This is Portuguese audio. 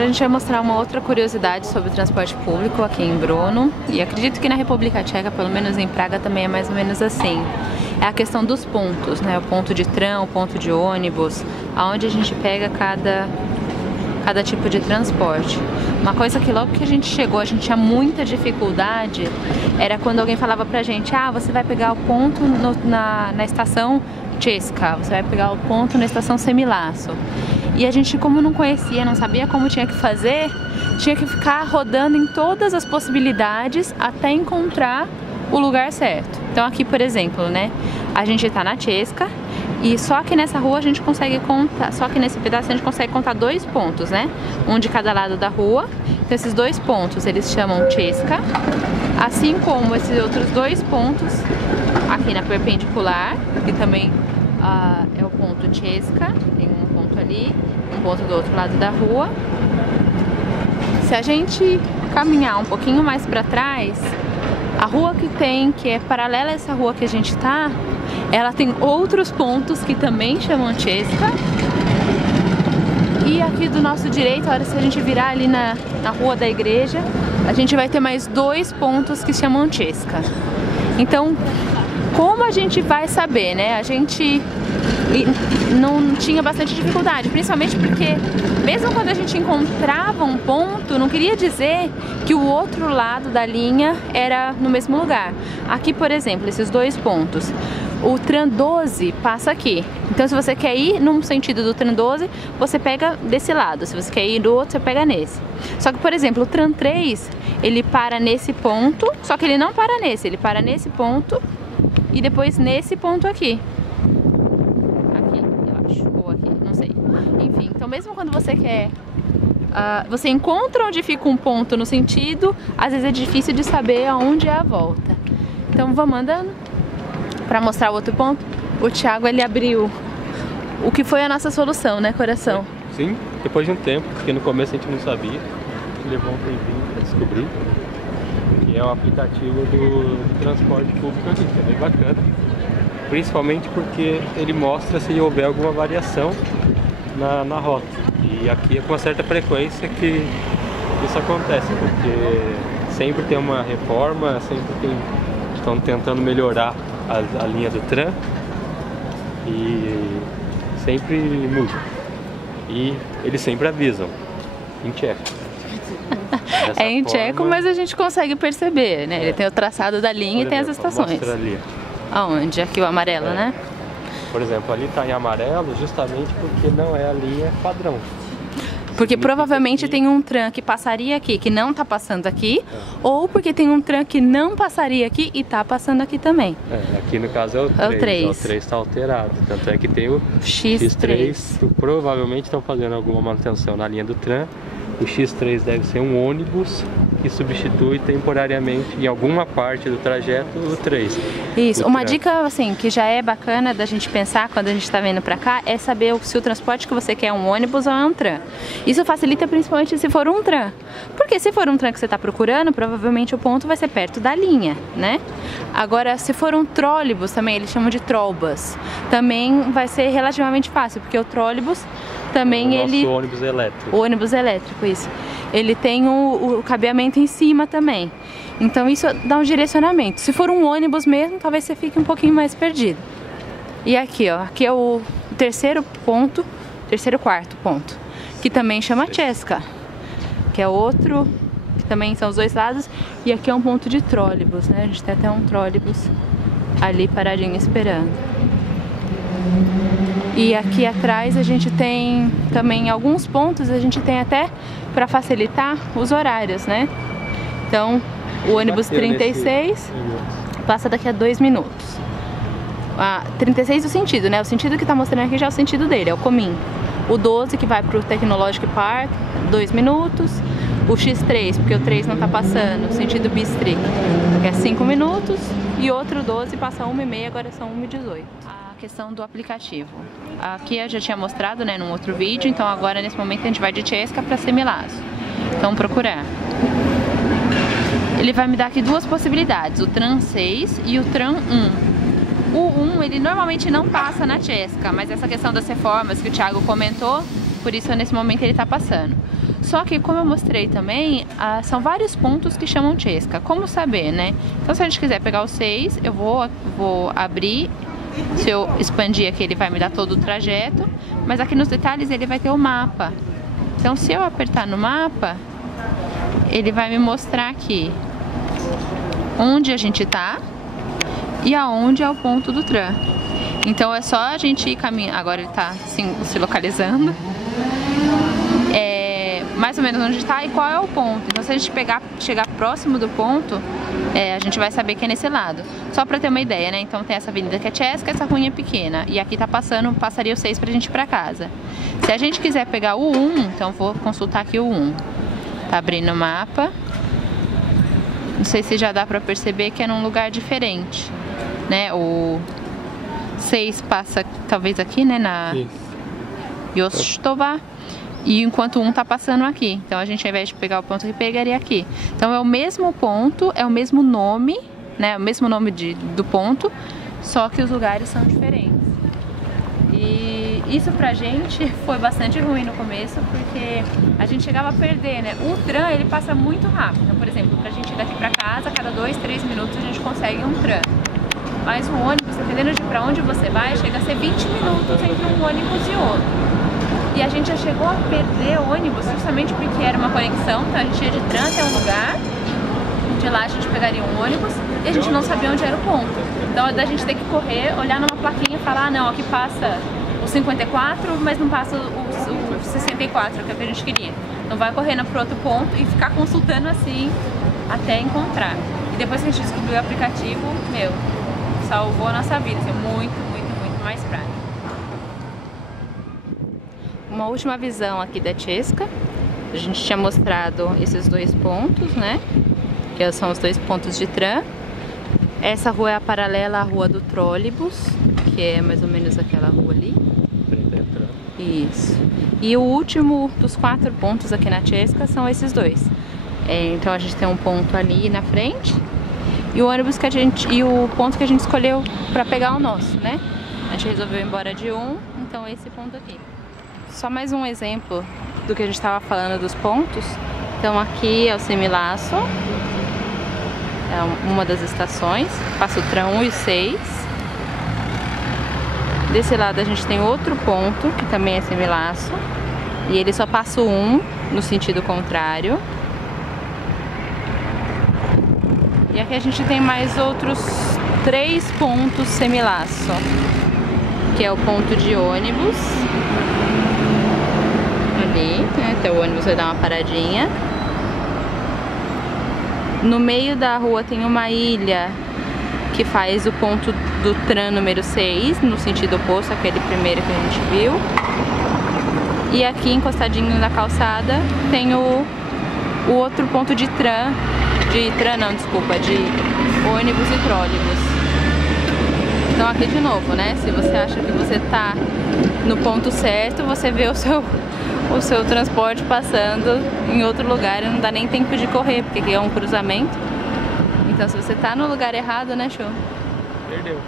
Agora a gente vai mostrar uma outra curiosidade sobre o transporte público aqui em Brno. E acredito que na República Tcheca, pelo menos em Praga, também é mais ou menos assim. É a questão dos pontos, né? O ponto de tram, o ponto de ônibus, aonde a gente pega cada tipo de transporte. Uma coisa que logo que a gente chegou, a gente tinha muita dificuldade, era quando alguém falava pra gente: ah, você vai pegar o ponto na estação Česká, você vai pegar o ponto na estação Semilaço. E a gente, como não conhecia, não sabia como tinha que fazer, tinha que ficar rodando em todas as possibilidades até encontrar o lugar certo. Então aqui, por exemplo, né, a gente tá na Česká e só aqui nessa rua a gente consegue contar, só aqui nesse pedaço a gente consegue contar 2 pontos, né, um de cada lado da rua. Então esses 2 pontos eles chamam Česká, assim como esses outros 2 pontos aqui na perpendicular, que também é o ponto Česká, tem um ponto ali, um ponto do outro lado da rua. Se a gente caminhar um pouquinho mais para trás, a rua que é paralela a essa rua que a gente tá, ela tem outros pontos que também chamam Česká. E aqui do nosso direito, a hora se a gente virar ali na rua da igreja, a gente vai ter mais 2 pontos que chamam Česká. Então, como a gente vai saber, né? A gente não tinha bastante dificuldade, principalmente porque mesmo quando a gente encontrava um ponto, não queria dizer que o outro lado da linha era no mesmo lugar. Aqui, por exemplo, esses 2 pontos, o tram 12 passa aqui. Então se você quer ir num sentido do tram 12, você pega desse lado. Se você quer ir do outro, você pega nesse. Só que, por exemplo, o tram 3, ele para nesse ponto, só que ele não para nesse, ele para nesse ponto e depois nesse ponto aqui. Aqui, eu acho, ou aqui, não sei. Enfim, então mesmo quando você quer... você encontra onde fica um ponto no sentido, às vezes é difícil de saber aonde é a volta. Então vamos andando para mostrar o outro ponto. O Thiago, ele abriu o que foi a nossa solução, né, coração? Sim, depois de um tempo, porque no começo a gente não sabia, levou um tempinho para descobrir, que é o aplicativo do transporte público aqui, que é bem bacana, principalmente porque ele mostra se houver alguma variação na rota. E aqui é com uma certa frequência que isso acontece, porque sempre tem uma reforma, estão tentando melhorar a linha do tram e sempre muda. E eles sempre avisam, em tcheco. É em tcheco, mas a gente consegue perceber, né? Ele tem o traçado da linha e tem as estações. Mostra ali. Aonde? Aqui o amarelo, né? Por exemplo, ali está em amarelo justamente porque não é a linha padrão. Porque provavelmente tem um tram que passaria aqui, que não está passando aqui, ou porque tem um tram que não passaria aqui e está passando aqui também. Aqui no caso é o 3. O 3 está alterado, tanto é que tem o X3, que provavelmente estão fazendo alguma manutenção na linha do tram. O X3 deve ser um ônibus que substitui temporariamente em alguma parte do trajeto o 3. Isso, uma dica assim que já é bacana da gente pensar quando a gente está vindo para cá é saber se o transporte que você quer é um ônibus ou é um tram. Isso facilita principalmente se for um tram, porque se for um tram que você está procurando, provavelmente o ponto vai ser perto da linha, né? Agora, se for um trólebus também, eles chamam de trolbus, também vai ser relativamente fácil, porque o trólebus também o ônibus elétrico. O ônibus elétrico, isso. Ele tem o cabeamento em cima também. Então isso dá um direcionamento. Se for um ônibus mesmo, talvez você fique um pouquinho mais perdido. E aqui, ó, aqui é o quarto ponto, que também chama Česká, que é outro, que também são os 2 lados. E aqui é um ponto de trólebus, né? A gente tem até um trólebus ali paradinho esperando. E aqui atrás a gente tem também alguns pontos, a gente tem até para facilitar os horários, né? Então, o ônibus 36 passa daqui a 2 minutos. 36 o sentido, né? O sentido que tá mostrando aqui já é o sentido dele, é o Komin. O 12 que vai pro Technologic Park, 2 minutos. O X3, porque o 3 não tá passando, o sentido Bistrik, que é 5 minutos. E outro 12 passa 1h30, agora são 1h18. A questão do aplicativo. Aqui eu já tinha mostrado, né, num outro vídeo, então agora nesse momento a gente vai de Česká para Semilaço. Então procurar. Ele vai me dar aqui 2 possibilidades, o tram 6 e o tram 1. O 1 ele normalmente não passa na Česká, mas essa questão das reformas que o Thiago comentou, por isso nesse momento ele está passando. Só que, como eu mostrei também, são vários pontos que chamam Česká. Como saber, né? Então, se a gente quiser pegar o 6, eu vou abrir. Se eu expandir aqui, ele vai me dar todo o trajeto. Mas aqui nos detalhes, ele vai ter o mapa. Então, se eu apertar no mapa, ele vai me mostrar aqui onde a gente tá e aonde é o ponto do tram. Então, é só a gente ir caminhando. Agora ele tá se localizando. Mais ou menos onde está e qual é o ponto. Então, se a gente chegar próximo do ponto, a gente vai saber que é nesse lado. Só para ter uma ideia, né? Então tem essa avenida que é Česká, essa ruinha pequena. E aqui tá passaria o 6 pra gente ir pra casa. Se a gente quiser pegar o 1, então vou consultar aqui o 1. Tá abrindo o mapa. Não sei se já dá pra perceber que é num lugar diferente, né? O 6 passa talvez aqui, né? Na Jostova. E enquanto o 1 tá passando aqui. Então a gente, ao invés de pegar o ponto aqui, pegaria aqui. Então é o mesmo ponto, é o mesmo nome, né? O mesmo nome do ponto, só que os lugares são diferentes. E isso pra gente foi bastante ruim no começo, porque a gente chegava a perder, né? O tram, ele passa muito rápido. Então, por exemplo, pra gente ir daqui pra casa, a cada 2, 3 minutos a gente consegue um tram. Mas o ônibus, dependendo de pra onde você vai, chega a ser 20 minutos entre um ônibus e outro. E a gente já chegou a perder o ônibus justamente porque era uma conexão, então a gente ia de tram até um lugar, de lá a gente pegaria um ônibus e a gente não sabia onde era o ponto. Então é da gente ter que correr, olhar numa plaquinha e falar, ah, não, aqui passa o 54, mas não passa o 64, que é o que a gente queria. Então vai correndo pro outro ponto e ficar consultando assim até encontrar. E depois que a gente descobriu o aplicativo, meu, salvou a nossa vida, assim, muito mais prático. Uma última visão aqui da Česká. A gente tinha mostrado esses dois pontos, né? Que são os dois pontos de tram. Essa rua é a paralela à rua do trólebus, que é mais ou menos aquela rua ali. Isso. E o último dos 4 pontos aqui na Česká são esses dois. Então a gente tem um ponto ali na frente e o ônibus que o ponto que a gente escolheu para pegar o nosso, né? A gente resolveu ir embora de um, então esse ponto aqui. Só mais um exemplo do que a gente estava falando dos pontos. Então aqui é o Semilasso, é uma das estações, passa o tram 1 e 6. Desse lado a gente tem outro ponto, que também é Semilasso, e ele só passa o 1 no sentido contrário. E aqui a gente tem mais outros 3 pontos Semilasso, que é o ponto de ônibus. Ali, né, até o ônibus vai dar uma paradinha. No meio da rua tem uma ilha que faz o ponto do tram número 6, no sentido oposto àquele primeiro que a gente viu. E aqui, encostadinho na calçada, tem o outro ponto de tram, de ônibus e trólebus. Então aqui de novo, né, se você acha que você tá no ponto certo, você vê o seu transporte passando em outro lugar e não dá nem tempo de correr, porque aqui é um cruzamento. Então se você tá no lugar errado, né, Chu? Perdeu.